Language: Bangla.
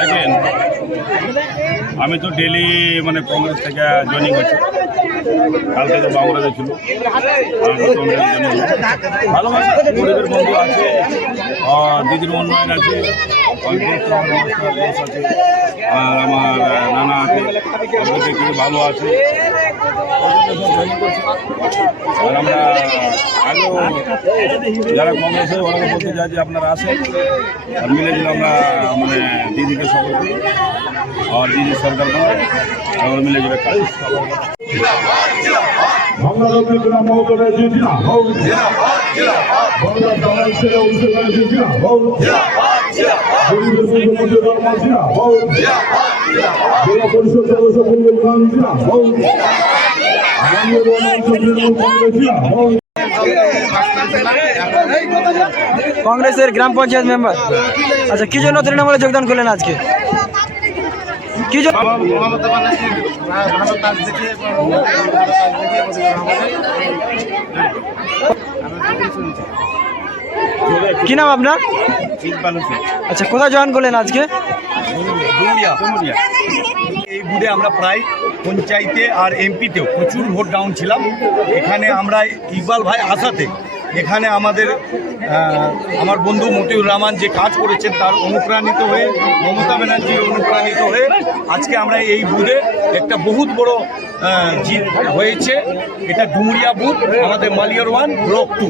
দেখেন, আমি তো ডেলি মানে কংগ্রেস থেকে জয়েনিং হচ্ছে। কালকে তো বাংলাদেশ ছিল, ভালোবাসা গরিবের বন্ধু আছে, দিদির উন্নয়ন আছে, আছে, আর আমার নানা আছে, আমাদের কিছু ভালো আছে। আর আমরা আগেও যারা কংগ্রেসে ওরা বলতে চাই যে আপনারা আসেন, আর মিলে মিলে আমরা মানে দিদিকে সফল করি আর দিদির সরকার বানাই, আমরা মিলে মিলে কাজ। কংগ্রেসের গ্রাম পঞ্চায়েত মেম্বার। আচ্ছা, কি জন্য তৃণমূলে যোগদান করলেন আজকে? কি জন্য? কি নাম আপনার? আচ্ছা, কোথায় জয়েন করলেন আজকে? এই বুথে আমরা প্রায় পঞ্চায়েতে আর এমপিতেও প্রচুর ভোট ডাউন ছিলাম। এখানে আমরা ইকবাল ভাই আসাতে এখানে আমার বন্ধু মতিউর রহমান যে কাজ করেছেন তার অনুপ্রাণিত হয়ে, মমতা ব্যানার্জির অনুপ্রাণিত হয়ে আজকে আমরা এই বুথে একটা বহুত বড় জিত হয়েছে। এটা ডুমুরিয়া বুথ, আমাদের মালিয়ার 1 ব্লক 2।